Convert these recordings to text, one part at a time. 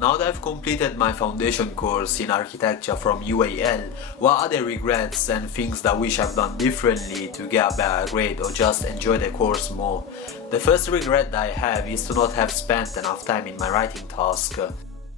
Now that I've completed my foundation course in architecture from UAL, what are the regrets and things that I wish I've done differently to get a better grade or just enjoy the course more? The first regret that I have is to not have spent enough time in my writing task.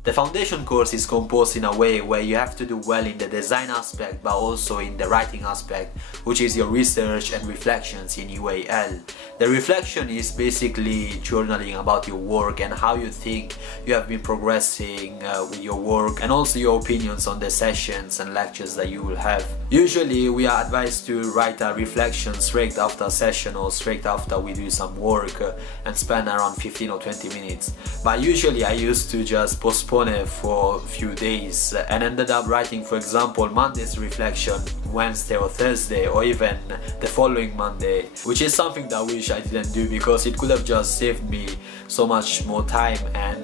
The foundation course is composed in a way where you have to do well in the design aspect but also in the writing aspect, which is your research and reflections in UAL. The reflection is basically journaling about your work and how you think you have been progressing with your work, and also your opinions on the sessions and lectures that you will have. Usually we are advised to write a reflection straight after a session or straight after we do some work and spend around 15 or 20 minutes. But usually I used to just postpone it for a few days and ended up writing, for example, Monday's reflection Wednesday or Thursday or even the following Monday, which is something that I wish I didn't do because it could have just saved me so much more time and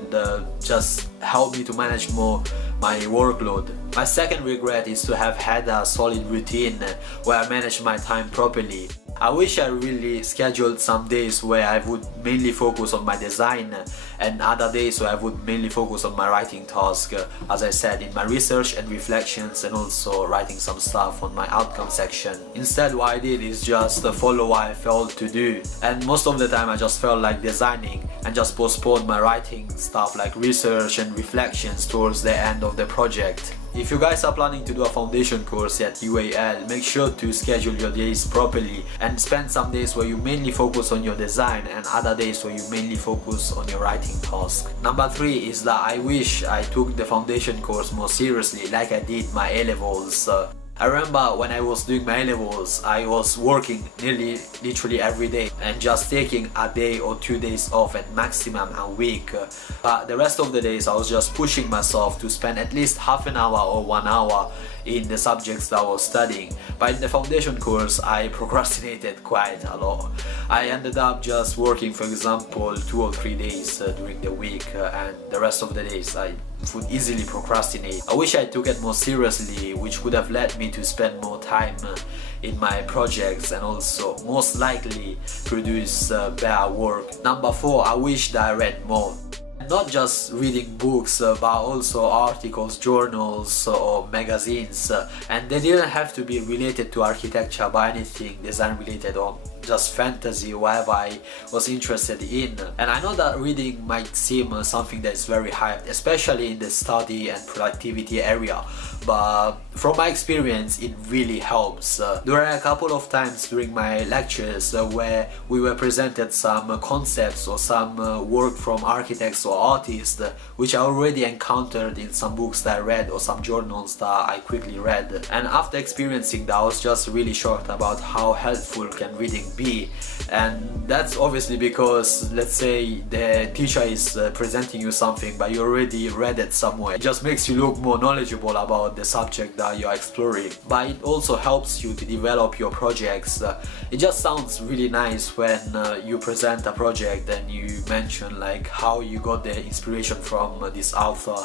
just helped me to manage more my workload. My second regret is to have had a solid routine where I managed my time properly. I wish I really scheduled some days where I would mainly focus on my design and other days where I would mainly focus on my writing task, as I said, in my research and reflections, and also writing some stuff on my outcome section. Instead, what I did is just follow what I felt to do, and most of the time I just felt like designing and just postponed my writing stuff like research and reflections towards the end of the project. If you guys are planning to do a foundation course at UAL, make sure to schedule your days properly and spend some days where you mainly focus on your design and other days where you mainly focus on your writing task. Number 3 is that I wish I took the foundation course more seriously like I did my A-levels. I remember when I was doing my A-levels, I was working literally every day and just taking a day or 2 days off at maximum a week. But the rest of the days I was just pushing myself to spend at least half an hour or 1 hour in the subjects that I was studying. But in the foundation course I procrastinated quite a lot. I ended up just working, for example, 2 or 3 days during the week, and the rest of the days I would easily procrastinate. I wish I took it more seriously, which would have led me to spend more time in my projects and also most likely produce better work. Number 4, I wish that I read more. Not just reading books but also articles, journals or magazines, and they didn't have to be related to architecture but anything design related or just fantasy, whatever I was interested in. And I know that reading might seem something that is very hyped, especially in the study and productivity area, but from my experience it really helps. There are a couple of times during my lectures where we were presented some concepts or some work from architects or artists which I already encountered in some books that I read or some journals that I quickly read, and after experiencing that I was just really shocked about how helpful can reading be. And that's obviously because, let's say, the teacher is presenting you something but you already read it somewhere. It just makes you look more knowledgeable about the subject that you are exploring, but it also helps you to develop your projects. It just sounds really nice when you present a project and you mention like how you got the inspiration from this author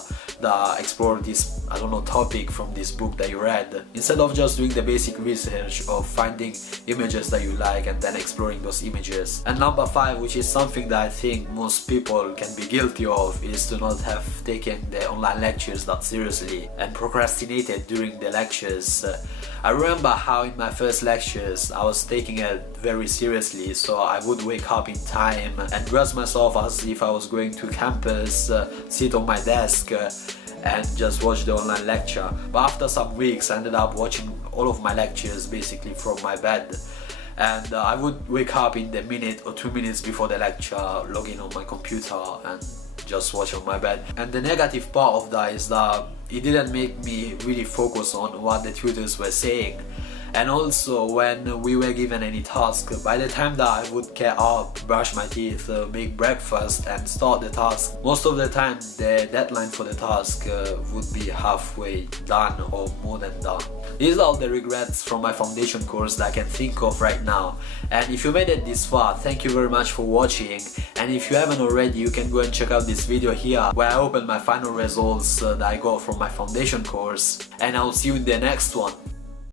that explored this, I don't know, topic from this book that you read, instead of just doing the basic research of finding images that you like and then exploring those images. And number 5, which is something that I think most people can be guilty of, is to not have taken the online lectures that seriously and procrastinated during the lectures. I remember how in my first lectures I was taking it very seriously, so I would wake up in time and dress myself as if I was going to campus, sit on my desk and just watch the online lecture. But after some weeks I ended up watching all of my lectures basically from my bed, and I would wake up in the minute or 2 minutes before the lecture, log in on my computer and just watch on my bed. And the negative part of that is that it didn't make me really focus on what the tutors were saying. And also when we were given any task, by the time that I would get up, brush my teeth, make breakfast and start the task, most of the time the deadline for the task would be halfway done or more than done. These are all the regrets from my foundation course that I can think of right now. And if you made it this far, thank you very much for watching. And if you haven't already, you can go and check out this video here where I open my final results that I got from my foundation course. And I'll see you in the next one.